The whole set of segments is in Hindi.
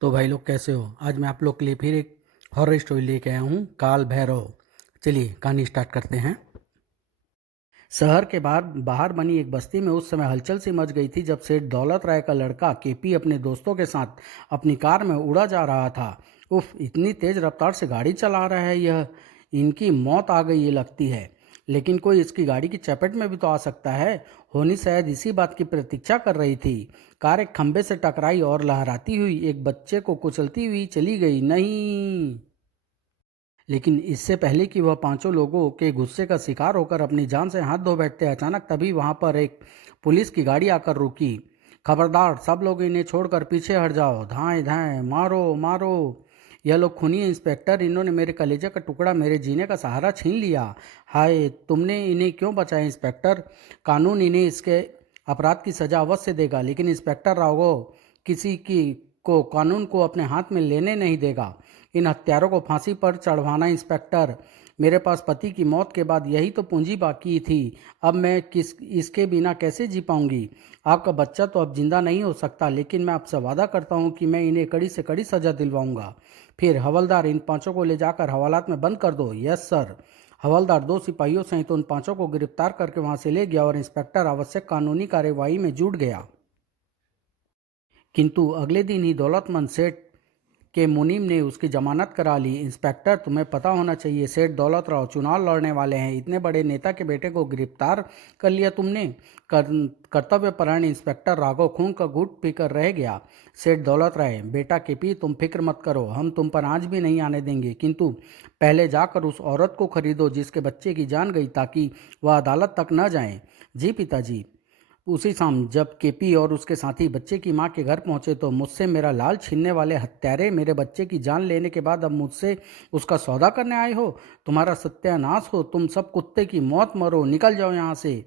तो भाई लोग कैसे हो। आज मैं आप लोग के लिए फिर एक हॉरर स्टोरी लेके आया हूँ, काल भैरव। चलिए कहानी स्टार्ट करते हैं। शहर के बाहर बाहर बनी एक बस्ती में उस समय हलचल सी मच गई थी जब सेठ दौलत राय का लड़का केपी अपने दोस्तों के साथ अपनी कार में उड़ा जा रहा था। उफ, इतनी तेज रफ्तार से गाड़ी चला रहा है यह। इनकी मौत आ गई ये लगती है। लेकिन कोई इसकी गाड़ी की चपेट में भी तो आ सकता है। होनी शायद इसी बात की प्रतीक्षा कर रही थी। कार एक खंबे से टकराई और लहराती हुई एक बच्चे को कुचलती हुई चली गई। नहीं, लेकिन इससे पहले कि वह पांचों लोगों के गुस्से का शिकार होकर अपनी जान से हाथ धो बैठते, अचानक तभी वहां पर एक पुलिस की गाड़ी आकर रुकी। खबरदार, सब लोग इन्हें छोड़कर पीछे हट जाओ, धाएं धाएं, मारो मारो। यह लोग खूनी इंस्पेक्टर, इन्होंने मेरे कलेजे का टुकड़ा, मेरे जीने का सहारा छीन लिया। हाय, तुमने इन्हें क्यों बचाया इंस्पेक्टर? कानून इन्हें इसके अपराध की सजा अवश्य देगा, लेकिन इंस्पेक्टर राघव किसी की को कानून को अपने हाथ में लेने नहीं देगा। इन हत्यारों को फांसी पर चढ़वाना इंस्पेक्टर। मेरे पास पति की मौत के बाद यही तो पूंजी बाकी थी। अब मैं किस इसके बिना कैसे जी पाऊंगी? आपका बच्चा तो अब जिंदा नहीं हो सकता, लेकिन मैं आपसे वादा करता हूँ कि मैं इन्हें कड़ी से कड़ी सजा दिलवाऊंगा। फिर हवलदार, इन पांचों को ले जाकर हवालात में बंद कर दो। Yes sir. हवलदार दो सिपाहियों सहित उन पांचों को गिरफ्तार करके वहां से ले गया और इंस्पेक्टर आवश्यक कानूनी कार्यवाही में जुट गया। किंतु अगले दिन ही दौलतमंद सेठ के मुनीम ने उसकी जमानत करा ली। इंस्पेक्टर, तुम्हें पता होना चाहिए, सेठ दौलत राव चुनाव लड़ने वाले हैं। इतने बड़े नेता के बेटे को गिरफ्तार कर लिया तुमने। कर्तव्यपरायण इंस्पेक्टर राघव खून का घूंट पीकर रह गया। सेठ दौलत राय, बेटा केपी, तुम फिक्र मत करो, हम तुम पर आंच भी नहीं आने देंगे। किंतु पहले जाकर उस औरत को खरीदो जिसके बच्चे की जान गई, ताकि वह अदालत तक न जाए। जी पिताजी। उसी शाम जब केपी और उसके साथी बच्चे की मां के घर पहुंचे तो मुझसे मेरा लाल छीनने वाले हत्यारे, मेरे बच्चे की जान लेने के बाद अब मुझसे उसका सौदा करने आए हो? तुम्हारा सत्यानाश हो, तुम सब कुत्ते की मौत मरो, निकल जाओ यहाँ से।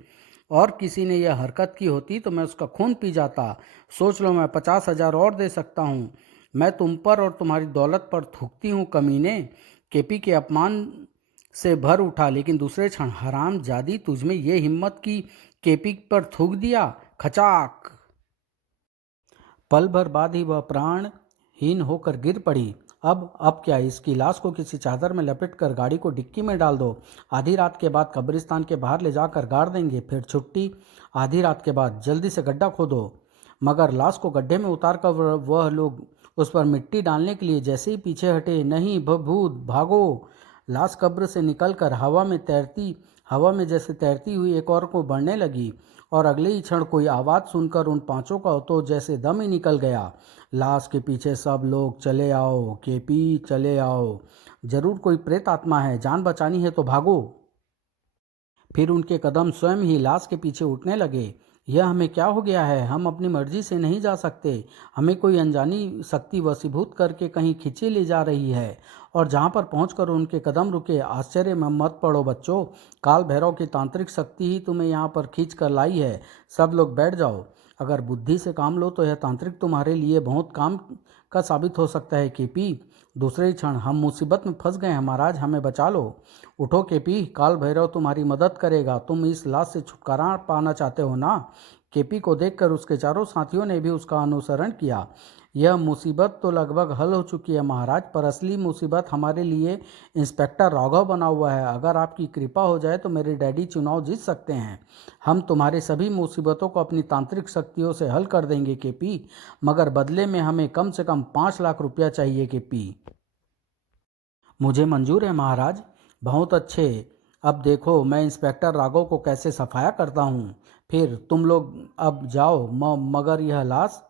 और किसी ने यह हरकत की होती तो मैं उसका खून पी जाता। सोच लो, मैं 50,000 और दे सकता हूँ। मैं तुम पर और तुम्हारी दौलत पर थूकती हूँ कमीने। केपी के अपमान से भर उठा, लेकिन दूसरे क्षण, हराम जादी, तुझमें ये हिम्मत की केपी पर थूक दिया। खचाक! पल भर बाद ही वह प्राणहीन होकर गिर पड़ी। अब क्या? इसकी लाश को किसी चादर में लपेटकर गाड़ी को डिक्की में डाल दो। आधी रात के बाद कब्रिस्तान के बाहर ले जाकर गाड़ देंगे, फिर छुट्टी। आधी रात के बाद जल्दी से गड्ढा खोदो। मगर लाश को गड्ढे में उतार कर वह लोग उस पर मिट्टी डालने के लिए जैसे ही पीछे हटे, नहीं भूत भागो। लाश कब्र से निकलकर हवा में जैसे तैरती हुई एक और को बढ़ने लगी, और अगले ही क्षण कोई आवाज़ सुनकर उन पांचों का तो जैसे दम ही निकल गया। लाश के पीछे सब लोग, चले आओ केपी, चले आओ। जरूर कोई प्रेत आत्मा है, जान बचानी है तो भागो। फिर उनके कदम स्वयं ही लाश के पीछे उठने लगे। यह हमें क्या हो गया है? हम अपनी मर्जी से नहीं जा सकते। हमें कोई अनजानी शक्ति वशीभूत करके कहीं खींची ले जा रही है। और जहाँ पर पहुंचकर उनके कदम रुके, आश्चर्य में मत पड़ो बच्चों। काल भैरव की तांत्रिक शक्ति ही तुम्हें यहाँ पर खींच कर लाई है। सब लोग बैठ जाओ। अगर बुद्धि से काम लो तो यह तांत्रिक तुम्हारे लिए बहुत काम का साबित हो सकता है केपी। दूसरे ही क्षण, हम मुसीबत में फंस गए हैं महाराज, हमें बचा लो। उठो केपी, काल भैरव तुम्हारी मदद करेगा। तुम इस लाश से छुटकारा पाना चाहते हो ना? केपी को देखकर उसके चारों साथियों ने भी उसका अनुसरण किया। यह मुसीबत तो लगभग हल हो चुकी है महाराज, पर असली मुसीबत हमारे लिए इंस्पेक्टर राघव बना हुआ है। अगर आपकी कृपा हो जाए तो मेरे डैडी चुनाव जीत सकते हैं। हम तुम्हारे सभी मुसीबतों को अपनी तांत्रिक शक्तियों से हल कर देंगे केपी, मगर बदले में हमें कम से कम 5 लाख रुपया चाहिए केपी। मुझे मंजूर है महाराज। बहुत अच्छे। अब देखो मैं इंस्पेक्टर राघव को कैसे सफाया करता हूँ। फिर तुम लोग अब जाओ, मगर यह लाश,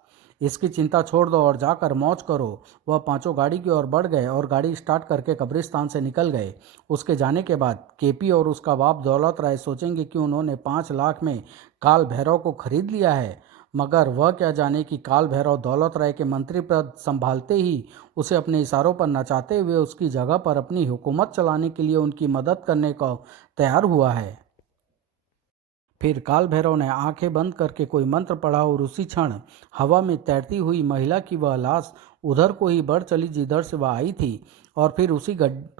इसकी चिंता छोड़ दो और जाकर मौज करो। वह पांचों गाड़ी की ओर बढ़ गए और गाड़ी स्टार्ट करके कब्रिस्तान से निकल गए। उसके जाने के बाद केपी और उसका बाप दौलत राय सोचेंगे कि उन्होंने 5 लाख में काल भैरव को खरीद लिया है, मगर वह क्या जाने कि काल भैरव दौलत राय के मंत्री पद संभालते ही उसे अपने इशारों पर नचाते हुए उसकी जगह पर अपनी हुकूमत चलाने के लिए उनकी मदद करने को तैयार हुआ है। फिर काल भैरव ने आंखें बंद करके कोई मंत्र पढ़ा और उसी क्षण हवा में तैरती हुई महिला की वह लाश उधर को ही बढ़ चली जिधर से वह आई थी, और फिर उसी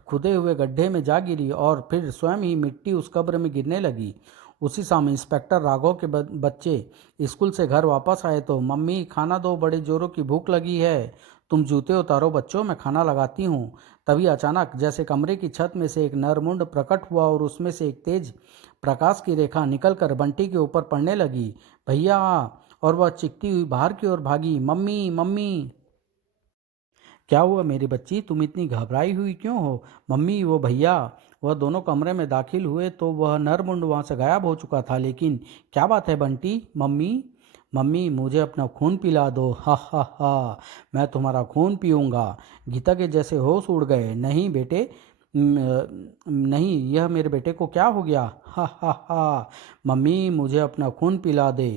खुदे हुए गड्ढे में जा गिरी, और फिर स्वयं ही मिट्टी उस कब्र में गिरने लगी। उसी शाम इंस्पेक्टर राघव के बच्चे स्कूल से घर वापस आए तो, मम्मी खाना दो, बड़े जोरों की भूख लगी है। तुम जूते उतारो बच्चों, मैं खाना लगाती हूँ। तभी अचानक जैसे कमरे की छत में से एक नरमुंड प्रकट हुआ और उसमें से एक तेज प्रकाश की रेखा निकलकर बंटी के ऊपर पड़ने लगी। भैया! और वह चिकती हुई बाहर की ओर भागी। Mummy, mummy! क्या हुआ मेरी बच्ची, तुम इतनी घबराई हुई क्यों हो? मम्मी, वो भैया! वह दोनों कमरे में दाखिल हुए तो वह नरमुंड वहां से गायब हो चुका था। लेकिन क्या बात है बंटी? मम्मी, मम्मी मुझे अपना खून पिला दो। हा हा हा, मैं तुम्हारा खून पीऊंगा। गीता के जैसे होश उड़ गए। नहीं बेटे, नहीं, यह मेरे बेटे को क्या हो गया? हा हा हा, मम्मी मुझे अपना खून पिला दे।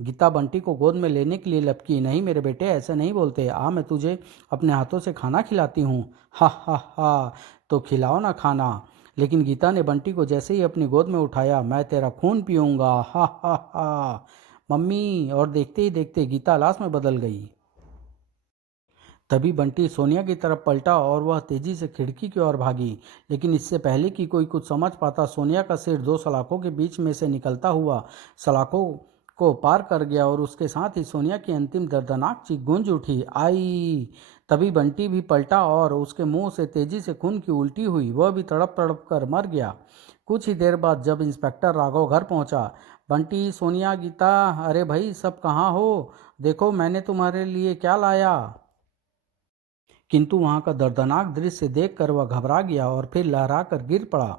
गीता बंटी को गोद में लेने के लिए लपकी। नहीं मेरे बेटे, ऐसे नहीं बोलते। आ, मैं तुझे अपने हाथों से खाना खिलाती हूँ। हा हा हा, तो खिलाओ ना खाना। लेकिन गीता ने बंटी को जैसे ही अपनी गोद में उठाया, मैं तेरा खून पीऊंगा। हा हा हा, मम्मी! और देखते ही देखते गीता लाश में बदल गई। तभी बंटी सोनिया की तरफ पलटा और वह तेजी से खिड़की की ओर भागी। लेकिन इससे पहले कि कोई कुछ समझ पाता, सोनिया का सिर दो सलाखों के बीच में से निकलता हुआ सलाखों को पार कर गया और उसके साथ ही सोनिया की अंतिम दर्दनाक चीख गूंज उठी। आई! तभी बंटी भी पलटा और उसके मुंह से तेजी से खून की उल्टी हुई। वह भी तड़प तड़प कर मर गया। कुछ ही देर बाद जब इंस्पेक्टर राघव घर पहुंचा, बंटी, सोनिया, गीता, अरे भाई सब कहाँ हो? देखो मैंने तुम्हारे लिए क्या लाया। किंतु वहां का दर्दनाक दृश्य देखकर वह घबरा गया और फिर लहरा कर गिर पड़ा।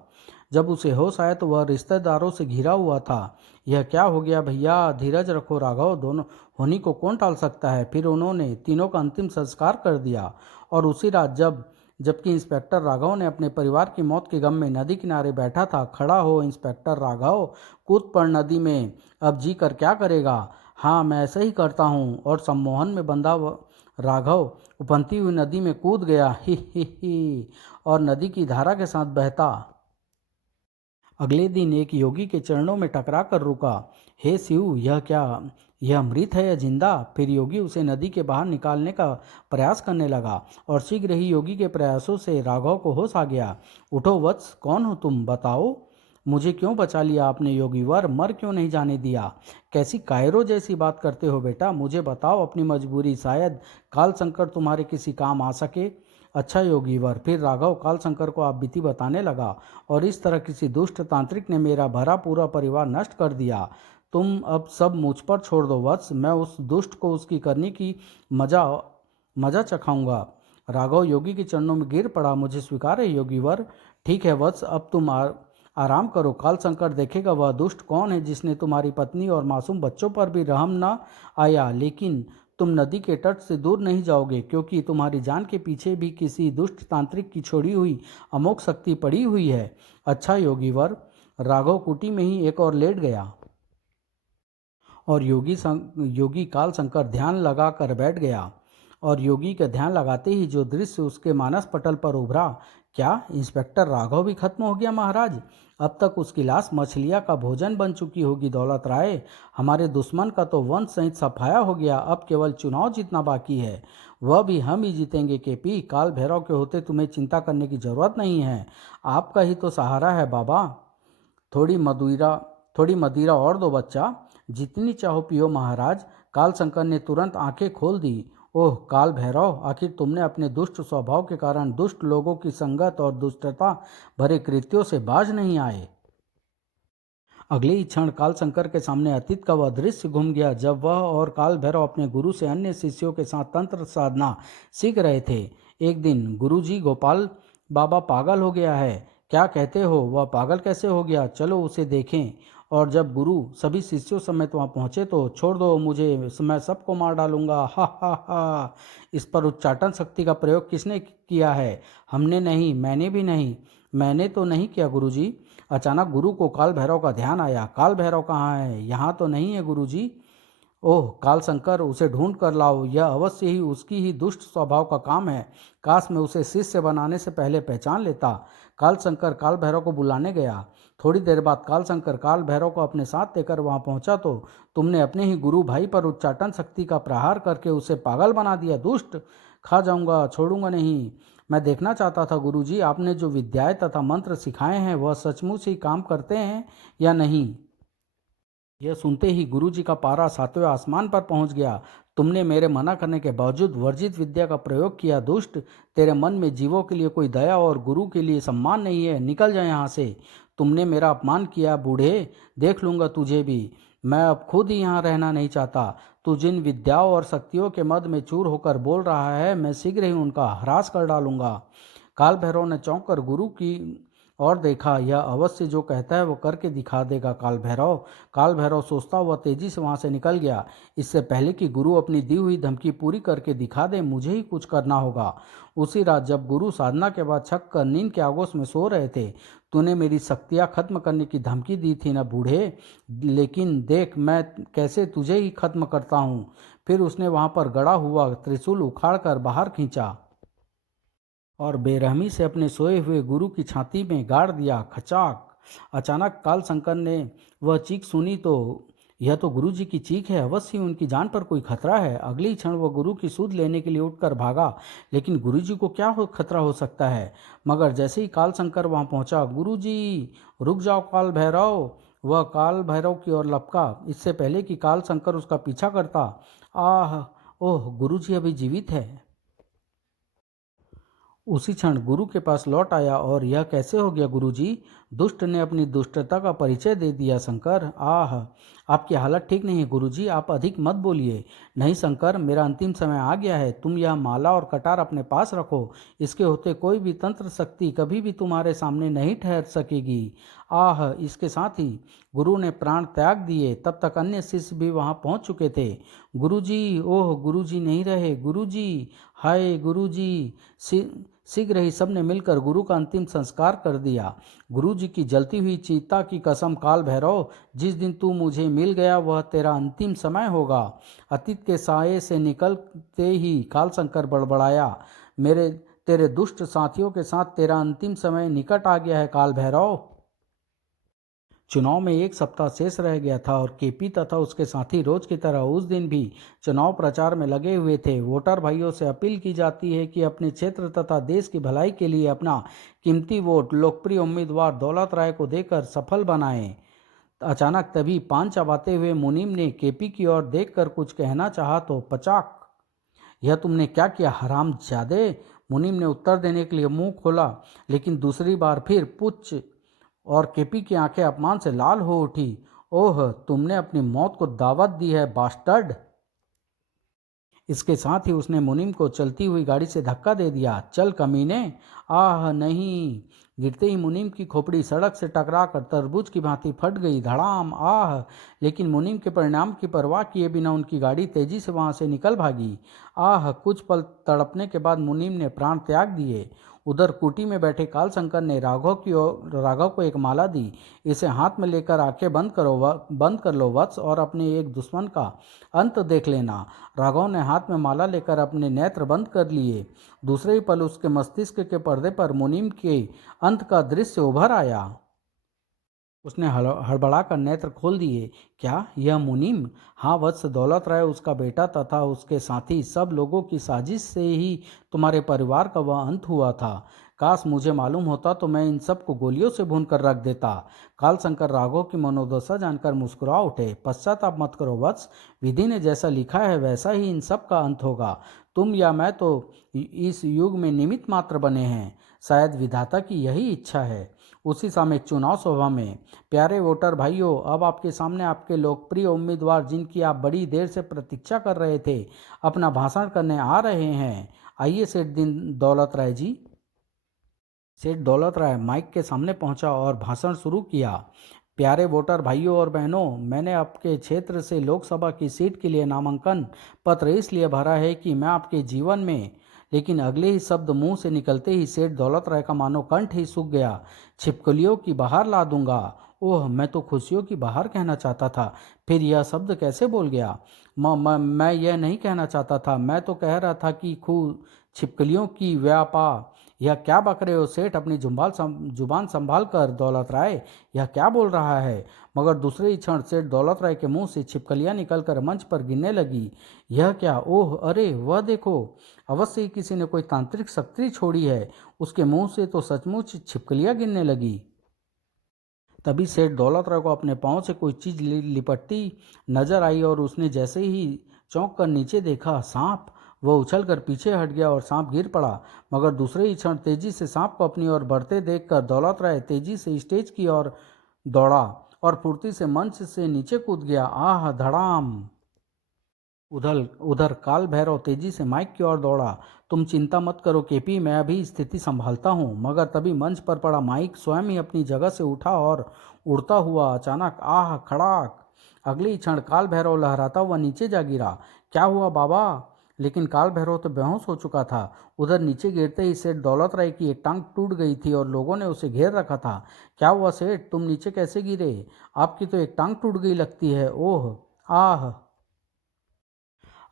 जब उसे होश आया तो वह रिश्तेदारों से घिरा हुआ था। यह क्या हो गया भैया? धीरज रखो राघव, दोनों होनी को कौन टाल सकता है। फिर उन्होंने तीनों का अंतिम संस्कार कर दिया। और उसी रात जबकि इंस्पेक्टर राघव ने अपने परिवार की मौत के गम में नदी किनारे बैठा था, खड़ा हो इंस्पेक्टर राघव, कूद पड़ नदी में, अब जी कर क्या करेगा? हाँ, मैं ऐसे ही करता हूँ। और सम्मोहन में बंधा राघव उफनती हुई नदी में कूद गया। ही और नदी की धारा के साथ बहता। अगले दिन एक योगी के चरणों में टकरा कर रुका। हे शिव, यह क्या? यह मृत है या जिंदा? फिर योगी उसे नदी के बाहर निकालने का प्रयास करने लगा और शीघ्र ही योगी के प्रयासों से राघव को होश आ गया। उठो वत्स, कौन हो तुम? बताओ, मुझे क्यों बचा लिया आपने योगीवर? मर क्यों नहीं जाने दिया? कैसी कायरो जैसी बात करते हो बेटा? मुझे बताओ अपनी मजबूरी, शायद काल संकट तुम्हारे किसी काम आ सके। अच्छा योगीवर, फिर राघव काल शंकर को आप बीती बताने लगा। और इस तरह किसी दुष्ट तांत्रिक ने मेरा भरा पूरा परिवार नष्ट कर दिया। तुम अब सब मुझ पर छोड़ दो वत्स, मैं उस दुष्ट को उसकी करने की मजा मजा चखाऊंगा। राघव योगी के चरणों में गिर पड़ा। मुझे स्वीकार है योगीवर। ठीक है वत्स, अब तुम आराम करो। काल संकट देखेगा वह दुष्ट कौन है जिसने तुम्हारी पत्नी और मासूम बच्चों पर भी रहम न आया। लेकिन तुम नदी के तट से दूर नहीं जाओगे, क्योंकि तुम्हारी जान के पीछे भी किसी दुष्ट तांत्रिक की छोड़ी हुई अमोघ शक्ति पड़ी हुई है। अच्छा योगीवर। राघव कुटी में ही एक और लेट गया और योगी काल शंकर ध्यान लगा कर बैठ गया। और योगी का ध्यान लगाते ही जो दृश्य उसके मानस पटल पर उभरा, क्या इंस्पेक्टर राघव भी खत्म हो गया महाराज? अब तक उसकी लाश मछलिया का भोजन बन चुकी होगी दौलत राय। हमारे दुश्मन का तो वंश सहित सफाया हो गया। अब केवल चुनाव जीतना बाकी है, वह भी हम ही जीतेंगे। केपी, काल भैरव के होते तुम्हें चिंता करने की जरूरत नहीं है। आपका ही तो सहारा है बाबा। थोड़ी मदिरा थोड़ी मदिरा और दो बच्चा, जितनी चाहो पियो महाराज। काल शंकर ने तुरंत आंखें खोल दी। ओह काल भैरव, आखिर तुमने अपने दुष्ट स्वभाव के कारण दुष्ट लोगों की संगत और दुष्टता भरे कृत्यों से बाज नहीं आए। अगले ही क्षण काल शंकर के सामने अतीत का वह दृश्य घूम गया जब वह और काल भैरव अपने गुरु से अन्य शिष्यों के साथ तंत्र साधना सीख रहे थे। एक दिन, गुरुजी, गोपाल बाबा पागल हो गया है। क्या कहते हो? वह पागल कैसे हो गया? चलो उसे देखें। और जब गुरु सभी शिष्यों समेत वहां पहुंचे तो, छोड़ दो मुझे, मैं सबको मार डालूंगा। हा हा हा, इस पर उच्चाटन शक्ति का प्रयोग किसने किया है? हमने नहीं, मैंने भी नहीं। मैंने तो नहीं किया गुरुजी। अचानक गुरु को काल भैरव का ध्यान आया। काल भैरव कहाँ है? यहाँ तो नहीं है गुरुजी। ओह काल शंकर, उसे ढूंढ कर लाओ। यह अवश्य ही उसकी ही दुष्ट स्वभाव का काम है। काश मैं उसे शिष्य बनाने से पहले पहचान लेता। काल शंकर काल भैरव को बुलाने गया। थोड़ी देर बाद काल शंकर काल भैरव को अपने साथ लेकर वहां पहुंचा तो तुमने अपने ही गुरु भाई पर उच्चाटन शक्ति का प्रहार करके उसे पागल बना दिया। दुष्ट, खा जाऊंगा, छोड़ूंगा नहीं। मैं देखना चाहता था गुरुजी, आपने जो विद्याएं तथा मंत्र सिखाए हैं वह सचमुच ही काम करते हैं या नहीं। यह सुनते ही गुरुजी का पारा सातवें आसमान पर पहुंच गया। तुमने मेरे मना करने के बावजूद वर्जित विद्या का प्रयोग किया। दुष्ट, तेरे मन में जीवों के लिए कोई दया और गुरु के लिए सम्मान नहीं है। निकल जा यहाँ से। तुमने मेरा अपमान किया बूढ़े, देख लूंगा तुझे भी। मैं अब खुद ही यहाँ रहना नहीं चाहता। तू जिन विद्याओं और शक्तियों के मद में चूर होकर बोल रहा है, मैं शीघ्र ही उनका ह्रास कर डालूंगा। काल भैरव ने चौंक कर गुरु की और देखा। यह अवश्य जो कहता है वो करके दिखा देगा काल भैरव सोचता हुआ तेजी से वहां से निकल गया। इससे पहले कि गुरु अपनी दी हुई धमकी पूरी करके दिखा दे, मुझे ही कुछ करना होगा। उसी रात जब गुरु साधना के बाद छक कर नींद के आगोश में सो रहे थे, तूने मेरी शक्तियां खत्म करने की धमकी दी थी ना बूढ़े, लेकिन देख मैं कैसे तुझे ही खत्म करता हूँ। फिर उसने वहां पर गड़ा हुआ त्रिशूल उखाड़ कर बाहर खींचा और बेरहमी से अपने सोए हुए गुरु की छाती में गाड़ दिया। खचाक! अचानक काल संकर ने वह चीख सुनी तो यह तो गुरु जी की चीख है। अवश्य उनकी जान पर कोई खतरा है। अगले ही क्षण वह गुरु की सूद लेने के लिए उठकर भागा। लेकिन गुरु जी को क्या खतरा हो सकता है? मगर जैसे ही काल संकर वहां पहुंचा, गुरु जी रुक जाओ काल भैरव! वह काल भैरव की ओर लपका, इससे पहले कि काल संकर उसका पीछा करता। आह! ओह, गुरु जी अभी जीवित है। उसी क्षण गुरु के पास लौट आया। और यह कैसे हो गया गुरुजी? दुष्ट ने अपनी दुष्टता का परिचय दे दिया। शंकर, आह, आपकी हालत ठीक नहीं है गुरुजी, आप अधिक मत बोलिए। नहीं शंकर, मेरा अंतिम समय आ गया है। तुम यह माला और कटार अपने पास रखो। इसके होते कोई भी तंत्र शक्ति कभी भी तुम्हारे सामने नहीं ठहर सकेगी। आह! इसके साथ ही गुरु ने प्राण त्याग दिए। तब तक अन्य शिष्य भी वहां पहुंच चुके थे। गुरुजी, ओह गुरुजी नहीं रहे। गुरुजी, हाय गुरुजी! शीघ्र ही सबने मिलकर गुरु का अंतिम संस्कार कर दिया। गुरु जी की जलती हुई चिता की कसम काल भैरव, जिस दिन तू मुझे मिल गया वह तेरा अंतिम समय होगा। अतीत के साये से निकलते ही काल शंकर बड़बड़ाया। मेरे तेरे दुष्ट साथियों के साथ तेरा अंतिम समय निकट आ गया है काल भैरव। चुनाव में एक सप्ताह शेष रह गया था और केपी तथा उसके साथी रोज की तरह उस दिन भी चुनाव प्रचार में लगे हुए थे। वोटर भाइयों से अपील की जाती है कि अपने क्षेत्र तथा देश की भलाई के लिए अपना कीमती वोट लोकप्रिय उम्मीदवार दौलत राय को देकर सफल बनाएं। अचानक तभी पान चबाते हुए मुनीम ने केपी की ओर देखकर कुछ कहना चाहा तो पचाक! यह तुमने क्या किया हरामजादे? मुनीम ने उत्तर देने के लिए मुंह खोला, लेकिन दूसरी बार फिर पुच्छ और केपी की आंखें अपमान से लाल हो उठी। ओह, तुमने अपनी मौत को दावत दी है बास्टर्ड! इसके साथ ही उसने मुनीम को चलती हुई गाड़ी से धक्का दे दिया। चल कमीने! आह नहीं! गिरते ही मुनीम की खोपड़ी सड़क से टकराकर तरबूज की भांति फट गई। धड़ाम! आह! लेकिन मुनीम के परिणाम की परवाह किए बिना उनकी गाड़ी तेजी से वहां से निकल भागी। आह! कुछ पल तड़पने के बाद मुनीम ने प्राण त्याग दिए। उधर कुटी में बैठे कालशंकर ने राघव को एक माला दी। इसे हाथ में लेकर आंखें बंद कर लो वत्स, और अपने एक दुश्मन का अंत देख लेना। राघव ने हाथ में माला लेकर अपने नेत्र बंद कर लिए। दूसरे ही पल उसके मस्तिष्क के पर्दे पर मुनीम के अंत का दृश्य उभर आया। उसने हड़बड़ाकर नेत्र खोल दिए। क्या यह मुनीम? हाँ वत्स, दौलत राय, उसका बेटा तथा उसके साथी, सब लोगों की साजिश से ही तुम्हारे परिवार का वह अंत हुआ था। काश मुझे मालूम होता तो मैं इन सब को गोलियों से भून कर रख देता। कालशंकर राघव की मनोदशा जानकर मुस्कुरा उठे। पश्चाताप मत करो वत्स, विधि ने जैसा लिखा है वैसा ही इन सब का अंत होगा। तुम या मैं तो इस युग में निमित्त मात्र बने हैं, शायद विधाता की यही इच्छा है। उसी सामयिक चुनाव सभा में, प्यारे वोटर भाइयों, अब आपके सामने आपके लोकप्रिय उम्मीदवार, जिनकी आप बड़ी देर से प्रतीक्षा कर रहे थे, अपना भाषण करने आ रहे हैं। आइए सेठ दौलत राय जी। सेठ दौलत राय माइक के सामने पहुंचा और भाषण शुरू किया। प्यारे वोटर भाइयों और बहनों, मैंने आपके क्षेत्र से लोकसभा की सीट के लिए नामांकन पत्र इसलिए भरा है कि मैं आपके जीवन में, लेकिन अगले ही शब्द मुंह से निकलते ही सेठ दौलत राय का मानो कंठ ही सूख गया। छिपकलियों की बाहर ला दूंगा। ओह, मैं तो खुशियों की बाहर कहना चाहता था, फिर यह शब्द कैसे बोल गया? मैं यह नहीं कहना चाहता था, मैं तो कह रहा था कि छिपकलियों की व्यापा। यह क्या बक रहे हो सेठ? अपनी जुबान संभाल कर दौलत राय, यह क्या बोल रहा है? मगर दूसरे ही क्षण सेठ दौलत राय के मुंह से छिपकलियां निकलकर मंच पर गिरने लगी। यह क्या? ओह अरे वह देखो, अवश्य ही किसी ने कोई तांत्रिक शक्ति छोड़ी है। उसके मुंह से तो सचमुच छिपकलियां गिरने लगी। तभी सेठ दौलत राय को अपने पांव से कोई चीज लिपटती नजर आई और उसने जैसे ही चौंक कर नीचे देखा, सांप। वह उछलकर पीछे हट गया और सांप गिर पड़ा, मगर दूसरे ही क्षण तेजी से सांप को अपनी ओर बढ़ते देखकर दौलत राय तेजी से स्टेज की ओर दौड़ा और फुर्ती से मंच से नीचे कूद गया। आह, धड़ाम! उधर उधर काल भैरव तेजी से माइक की ओर दौड़ा। तुम चिंता मत करो केपी, मैं अभी स्थिति संभालता हूँ। मगर तभी मंच पर पड़ा माइक स्वयं ही अपनी जगह से उठा और उड़ता हुआ अचानक आह, खड़ाक! अगले ही क्षण काल भैरव लहराता हुआ नीचे जा गिरा। क्या हुआ बाबा? लेकिन काल भैरव तो बेहोश हो चुका था। उधर नीचे गिरते ही सेठ दौलत राय की एक टांग टूट गई थी और लोगों ने उसे घेर रखा था। क्या हुआ सेठ, तुम नीचे कैसे गिरे? आपकी तो एक टांग टूट गई लगती है। ओह, आह!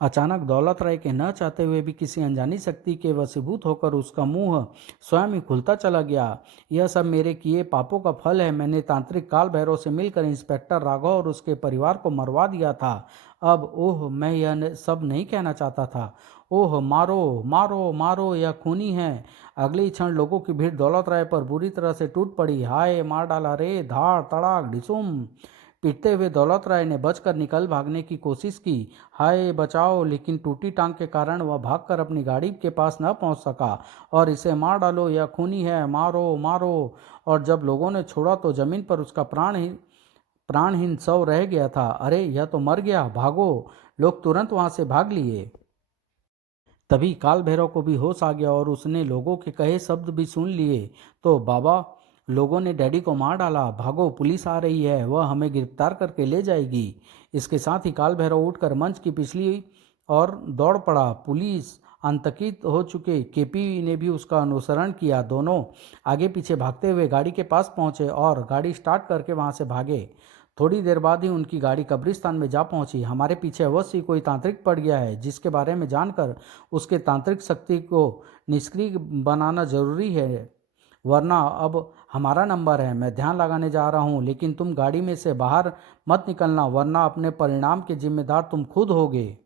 अचानक दौलत राय के न चाहते हुए भी किसी अनजानी शक्ति के वशीभूत होकर उसका मुंह स्वयं ही खुलता चला गया। यह सब मेरे किए पापों का फल है। मैंने तांत्रिक काल भैरव से मिलकर इंस्पेक्टर राघव और उसके परिवार को मरवा दिया था। अब ओह, मैं यह सब नहीं कहना चाहता था। ओह, मारो मारो मारो, यह खूनी है। अगले ही क्षण लोगों की भीड़ दौलत राय पर बुरी तरह से टूट पड़ी। हाय, मार डाला रे! धाड़ तड़ाक ढिसुम! पीटते हुए दौलत राय ने बचकर निकल भागने की कोशिश की। हाय बचाओ! लेकिन टूटी टांग के कारण वह भागकर अपनी गाड़ी के पास न पहुंच सका। और इसे मार डालो, यह खूनी है, मारो मारो! और जब लोगों ने छोड़ा तो जमीन पर उसका प्राणहीन शव रह गया था। अरे, यह तो मर गया, भागो! लोग तुरंत वहां से भाग लिए। तभी काल भैरव को भी होश आ गया और उसने लोगों के कहे शब्द भी सुन लिए। तो बाबा, लोगों ने डैडी को मार डाला, भागो, पुलिस आ रही है, वह हमें गिरफ्तार करके ले जाएगी। इसके साथ ही काल भैरव उठकर मंच की पिछली और दौड़ पड़ा। पुलिस आतंकित हो चुके केपी ने भी उसका अनुसरण किया। दोनों आगे पीछे भागते हुए गाड़ी के पास पहुंचे और गाड़ी स्टार्ट करके वहां से भागे। थोड़ी देर बाद ही उनकी गाड़ी कब्रिस्तान में जा पहुंची। हमारे पीछे अवश्य कोई तांत्रिक पड़ गया है, जिसके बारे में जानकर उसके तांत्रिक शक्ति को निष्क्रिय बनाना जरूरी है, वरना अब हमारा नंबर है। मैं ध्यान लगाने जा रहा हूँ, लेकिन तुम गाड़ी में से बाहर मत निकलना, वरना अपने परिणाम के जिम्मेदार तुम खुद होगे।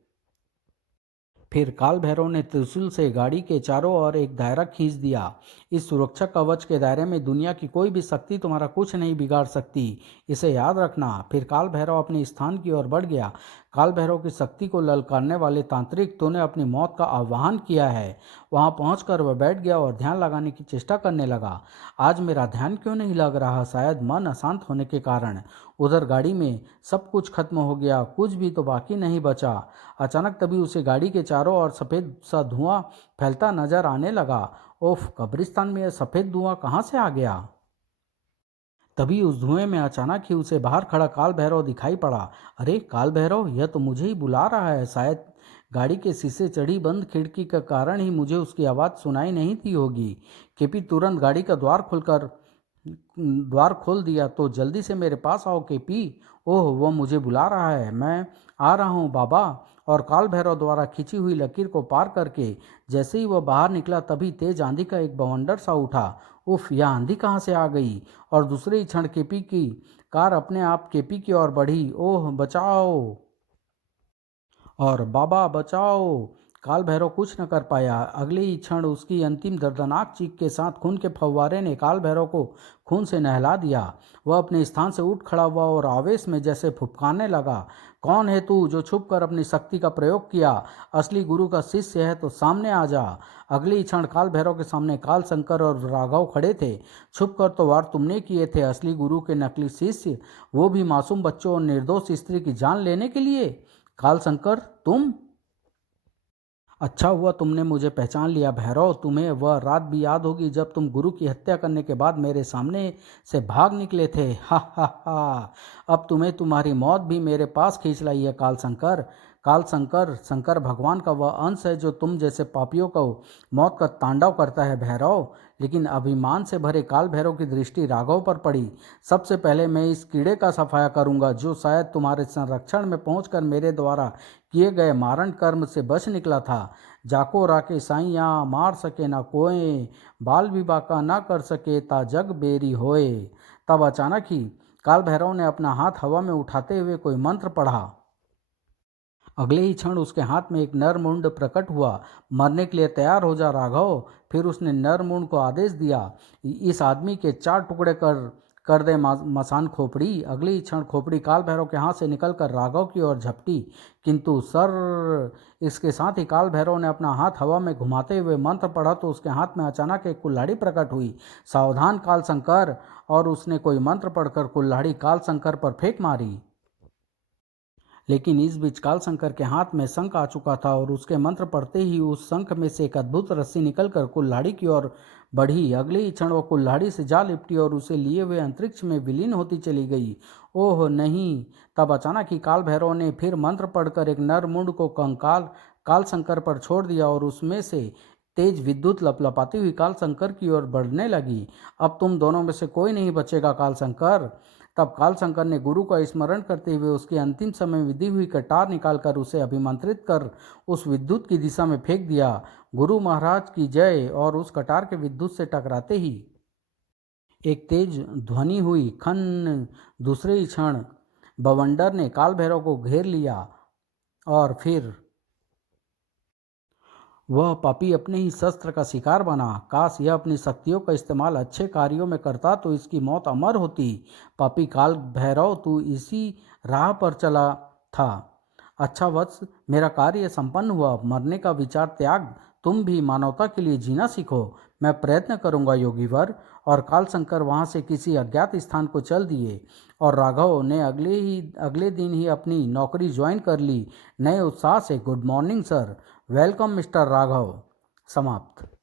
फिर काल भैरव ने त्रिशूल से गाड़ी के चारों ओर एक दायरा खींच दिया। इस सुरक्षा कवच के दायरे में दुनिया की कोई भी शक्ति तुम्हारा कुछ नहीं बिगाड़ सकती, इसे याद रखना। फिर काल भैरव अपने स्थान की ओर बढ़ गया। काल भैरव की शक्ति को ललकारने वाले तांत्रिक, तूने अपनी मौत का आह्वान किया है। वहां पहुंचकर वह बैठ गया और ध्यान लगाने की चेष्टा करने लगा। आज मेरा ध्यान क्यों नहीं लग रहा? शायद मन अशांत होने के कारण। उधर गाड़ी में सब कुछ खत्म हो गया, कुछ भी तो बाकी नहीं बचा। अचानक तभी उसे गाड़ी के चारों ओर सफ़ेद सा धुआं फैलता नजर आने लगा। ओफ, कब्रिस्तान में यह सफ़ेद धुआं कहाँ से आ गया? तभी उस धुएं में अचानक ही उसे बाहर खड़ा काल भैरव दिखाई पड़ा। अरे काल भैरव, यह तो मुझे ही बुला रहा है। शायद गाड़ी के शीशे चढ़ी बंद खिड़की के कारण ही मुझे उसकी आवाज़ सुनाई नहीं दी होगी। केपी तुरंत गाड़ी का द्वार खोल दिया। तो जल्दी से मेरे पास आओ केपी। ओह, वह मुझे बुला रहा है, मैं आ रहा हूँ बाबा। और काल भैरव द्वारा खींची हुई लकीर को पार करके जैसे ही वह बाहर निकला, तभी तेज आंधी का एक बवंडर सा उठा। उफ, यह आंधी कहाँ से आ गई? और दूसरे ही क्षण केपी की कार अपने आप केपी की ओर बढ़ी। ओह बचाओ! और बाबा बचाओ! काल भैरव कुछ न कर पाया। अगले ही क्षण उसकी अंतिम दर्दनाक चीख के साथ खून के फव्वारे ने काल भैरव को खून से नहला दिया। वह अपने स्थान से उठ खड़ा हुआ और आवेश में जैसे फुफकारने लगा। कौन है तू जो छुप कर अपनी शक्ति का प्रयोग किया? असली गुरु का शिष्य है तो सामने आ जा। अगले ही क्षण काल भैरव के सामने काल शंकर और राघव खड़े थे। छुप कर तो वार तुमने किए थे, असली गुरु के नकली शिष्य, वो भी मासूम बच्चों और निर्दोष स्त्री की जान लेने के लिए। काल शंकर, तुम? अच्छा हुआ तुमने मुझे पहचान लिया भैरव। तुम्हें वह रात भी याद होगी जब तुम गुरु की हत्या करने के बाद मेरे सामने से भाग निकले थे। हा हा हा! अब तुम्हें तुम्हारी मौत भी मेरे पास खींच लाई है काल शंकर। काल शंकर, शंकर भगवान का वह अंश है जो तुम जैसे पापियों को मौत का तांडव करता है भैरव। लेकिन अभिमान से भरे काल भैरव की दृष्टि राघव पर पड़ी। सबसे पहले मैं इस कीड़े का सफाया करूंगा जो शायद तुम्हारे संरक्षण में पहुंचकर मेरे द्वारा किए गए मारण कर्म से बच निकला था। जाको राके साइया, मार सके ना कोय, बाल भी बाका ना कर सके ता जग बेरी होए। तब अचानक ही काल भैरव ने अपना हाथ हवा में उठाते हुए कोई मंत्र पढ़ा। अगले ही क्षण उसके हाथ में एक नर मुंड प्रकट हुआ। मरने के लिए तैयार हो जा राघव। फिर उसने नर मुंड को आदेश दिया, इस आदमी के 4 टुकड़े कर कर दे मसान खोपड़ी। अगले ही क्षण खोपड़ी काल भैरव के हाथ से निकलकर राघव की ओर झपटी, किंतु सर इसके साथ ही काल भैरव ने अपना हाथ हवा में घुमाते हुए मंत्र पढ़ा तो उसके हाथ में अचानक एक कुल्हाड़ी प्रकट हुई। सावधान काल शंकर! और उसने कोई मंत्र पढ़कर कुल्हाड़ी काल शंकर पर फेंक मारी। लेकिन इस बीच काल शंकर के हाथ में शंख आ चुका था और उसके मंत्र पढ़ते ही उस शंख में से एक अद्भुत रस्सी निकलकर कुल्हाड़ी की ओर बढ़ी। अगले ही क्षण वह कुल्हाड़ी से जा लिपटी और उसे लिए हुए अंतरिक्ष में विलीन होती चली गई। ओह नहीं! तब अचानक ही काल भैरव ने फिर मंत्र पढ़कर एक नर मुंड को कंकाल काल शंकर पर छोड़ दिया और उसमें से तेज विद्युत लपलपाती हुई काल शंकर की ओर बढ़ने लगी। अब तुम दोनों में से कोई नहीं बचेगा काल शंकर! तब काल शंकर ने गुरु का स्मरण करते हुए उसके अंतिम समय विधि हुई कटार निकालकर उसे अभिमंत्रित कर उस विद्युत की दिशा में फेंक दिया। गुरु महाराज की जय! और उस कटार के विद्युत से टकराते ही एक तेज ध्वनि हुई। खन! दूसरे ही क्षण बवंडर ने काल भैरव को घेर लिया और फिर वह पापी अपने ही शस्त्र का शिकार बना। काश यह अपनी शक्तियों का इस्तेमाल अच्छे कार्यों में करता तो इसकी मौत अमर होती। पापी काल भैरव, तू इसी राह पर चला था। अच्छा वत्स, मेरा कार्य संपन्न हुआ। मरने का विचार त्याग, तुम भी मानवता के लिए जीना सीखो। मैं प्रयत्न करूंगा योगीवर। और काल शंकर वहाँ से किसी अज्ञात स्थान को चल दिए और राघव ने अगले दिन ही अपनी नौकरी ज्वाइन कर ली नए उत्साह से। Good morning sir. Welcome mister Raghav. समाप्त।